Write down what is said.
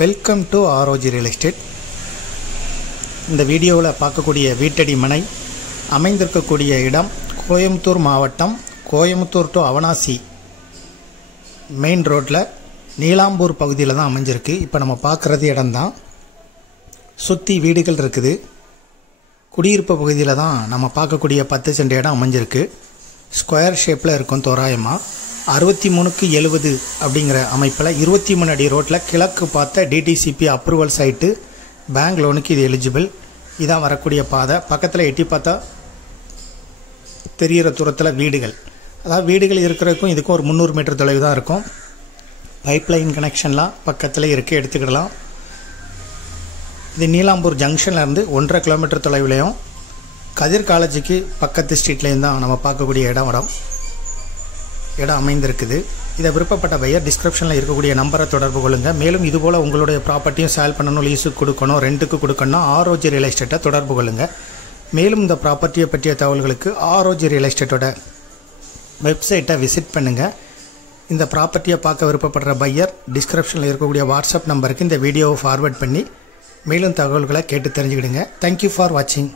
Welcome to ஆரோஜி real estate. இந்த வீடியோவில் பார்க்கக்கூடிய வீட்டடி மனை அமைந்திருக்கக்கூடிய இடம் கோயம்புத்தூர் மாவட்டம், கோயம்புத்தூர் டு அவனாசி மெயின் ரோட்டில் நீலாம்பூர் பகுதியில் தான் அமைஞ்சிருக்கு. இப்போ நம்ம பார்க்குறது இடம்தான். சுற்றி வீடுகள் இருக்குது. குடியிருப்பு பகுதியில் தான் நம்ம பார்க்கக்கூடிய 10 சென்ட் இடம் அமைஞ்சிருக்கு. ஸ்கொயர் ஷேப்பில் இருக்கும். தோராயமாக 63/70 அப்படிங்கிற அமைப்பில் 23 அடி ரோட்டில் கிழக்கு பார்த்த டிடிசிபி அப்ரூவல் சைட்டு. பேங்க் லோனுக்கு இது எலிஜிபிள். இதான் வரக்கூடிய பாதை. பக்கத்தில் எட்டி பார்த்தா தெரிகிற தூரத்தில் வீடுகள், அதாவது வீடுகள் இருக்கிறதுக்கும் இதுக்கும் ஒரு 300 மீட்டர் தொலைவு தான் இருக்கும். பைப்லைன் கனெக்ஷன்லாம் பக்கத்தில் இருக்குது, எடுத்துக்கிடலாம். இது நீலாம்பூர் ஜங்ஷன்லேருந்து 1.5 கிலோமீட்டர் தொலைவிலையும் கதிர் காலேஜுக்கு பக்கத்து ஸ்ட்ரீட்லேயும் தான் நம்ம பார்க்கக்கூடிய இடம் அமைந்திருக்குது. இதை விருப்பப்பட்ட பையர் டிஸ்கிரிப்ஷனில் இருக்கக்கூடிய நம்பரை தொடர்பு கொள்ளுங்கள். மேலும் இதுபோல் உங்களுடைய ப்ராப்பர்ட்டியும் சேல் பண்ணணும், லீஸுக்கு கொடுக்கணும், ரெண்ட்டுக்கு கொடுக்கணும், ஆரோஜி ரியல் எஸ்டேட்டை தொடர்பு கொள்ளுங்கள். மேலும் இந்த ப்ராப்பர்ட்டியை பற்றிய தகவல்களுக்கு ஆரோஜி ரியல் எஸ்டேட்டோட வெப்சைட்டை விசிட் பண்ணுங்கள். இந்த ப்ராப்பர்ட்டியை பார்க்க விருப்பப்படுற பையர் டிஸ்கிரிப்ஷனில் இருக்கக்கூடிய வாட்ஸ்அப் நம்பருக்கு இந்த வீடியோவை ஃபார்வர்ட் பண்ணி மேலும் தகவல்களை கேட்டு தெரிஞ்சுக்கிடுங்க. தேங்க்யூ ஃபார் வாட்சிங்.